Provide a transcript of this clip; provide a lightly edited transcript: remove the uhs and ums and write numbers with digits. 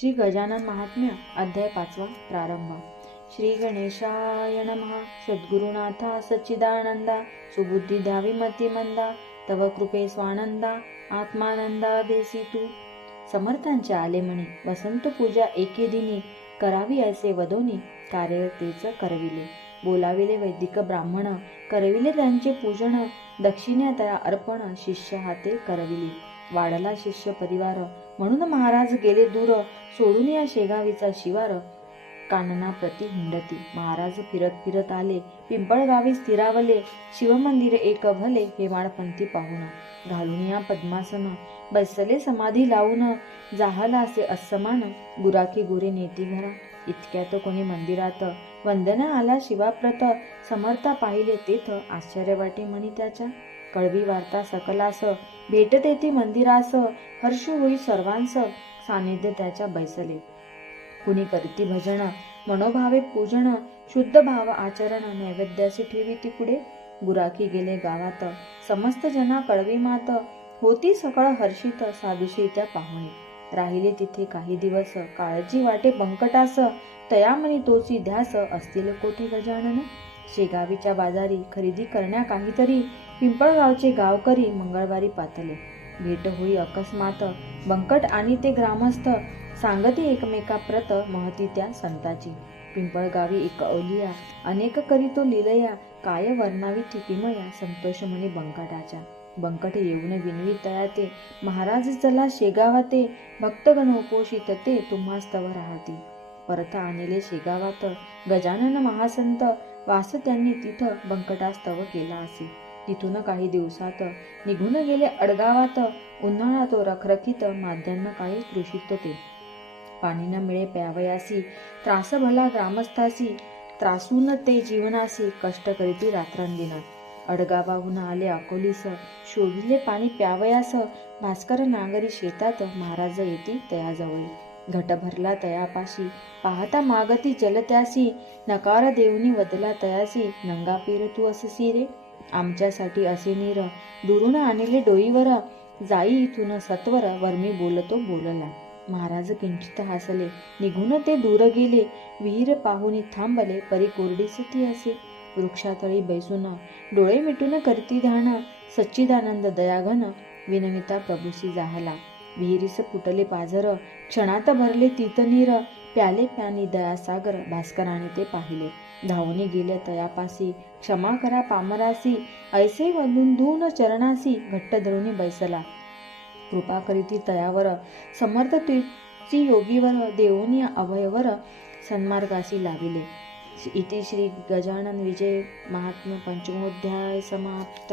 श्री गजानन महात्म्य अध्याय 5 प्रारंभ। श्री गणेशाय नमः। सद्गुरुनाथा सच्चिदानंदा, सुबुद्धी द्यावी मती मंदा, तव कृपे स्वानंदा, आत्मानंदा देसी तू। समर्थांचे आले म्हणे, वसंत पूजा एके दिनी, करावी ऐसे वदोनी, कार्य तेच करविले। बोलाविले वैदिक ब्राह्मण, करविले त्यांचे पूजन, दक्षिण्या तया अर्पण, शिष्य हाते करविले। वाढला शिष्य परिवार, म्हणून महाराज गेले दूर, सोडून या शेगावीचा शिवार, कानना प्रति हिंडती। महाराज फिरत फिरत आले, पिंपळगावी स्थिरावले, शिवमंदिर एक भले, हेमाडपंथी पाहून। घालून या पद्मासन, बसले समाधी लावून, जाहला असे अस्समान, गुराखी गुरे नेती घरा। इतक्यात कोणी मंदिरात, वंदना आला शिवाप्रत, समर्था पाहिले तेथ, आश्चर्य वाटे मनी त्याच्या। कळवी वार्ता सकलास, भेट देती मंदिरास, हर्ष होई सर्वांस, सानिध्य त्याच्या बैसले। कुणी करती भजन, मनोभावे पूजन, शुद्ध भाव आचरण, नैवेद्यासी ठेवी ती पुढे। गुराखी गेले गावात, समस्त जना कळवी मात, होती सकळ हर्षित, साधुशी त्या पाहुणे। राहिले तिथे काही दिवस, काळजी वाटे बंकटास, तयामनी तोची ध्यास, असतील कोठे गजानन। शेगावीच्या बाजारी खरेदी करण्या काहीतरी, पिंपळगावचे गावकरी मंगळवारी पातले। भेट होई अकस्मात, बंकट आणि ते ग्रामस्थ, सांगती एकमेका प्रत, महती त्या संताची। पिंपळगावी एक औलिया, अनेक करी तो लीलया, काय वर्णावी ती किमया, संतोष म्हणे बंकटाच्या। बंकट येऊन विनवी तया ते, महाराज चला शेगावाते, भक्तगण उपोषित ते, तुम्हास्तव राहती। परत आणले शेगावात, गजानन महासंत, वास त्यांनी तिथ, बंकटास्तव केला असे। तिथून काही दिवसात, निघून गेले अडगावात, उन्हाळा तो रखरखीत, माध्यान्ह काळी कृषित ते। पाणी न मिळे प्यावयासी, त्रास भला ग्रामस्थासी, त्रासून ते जीवनासी, कष्ट करीती रात्रंदिन। अडगावाहून आले अकोलीस, शोधिले पाणी प्यावयास, भास्कर नांगरी शेतात, महाराज येती तयाजवळी। घट भरला तयापाशी, पाहता मागती जलत्यासी, नकार देऊनी वदला तयासी, नंगा पीर तू अससी रे। आमच्यासाठी असे नीर, दुरून आणले डोईवर, जाई इथून सत्वर, वर्मी बोलतो बोलला। महाराज किंचित हसले, निघून ते दूर गेले, विहीर पाहुनी थांबले, परी कोरडीस ती असे। वृक्षातळी बैसून, डोळे मिटून करती ध्यान, सच्चिदानंद दयाघन, विनमिता प्रभूसी जाहला। विहिरीस फुटले पाझर, क्षणात भरले तीतनीर, प्याले प्यानी दयासागर, भास्कराने ते पाहिले। धावून गेले तयापासी, क्षमा करा पामरासी, ऐसे वंदून चरणासी, घट्ट धरुनी बैसला। कृपा करीती तयावर, समर्थ तुची योगीवर, देऊनी अभयवर, सन्मार्गासी लाविले। इति श्री गजानन विजय महात्म्य पंचमोध्याय समाप्त।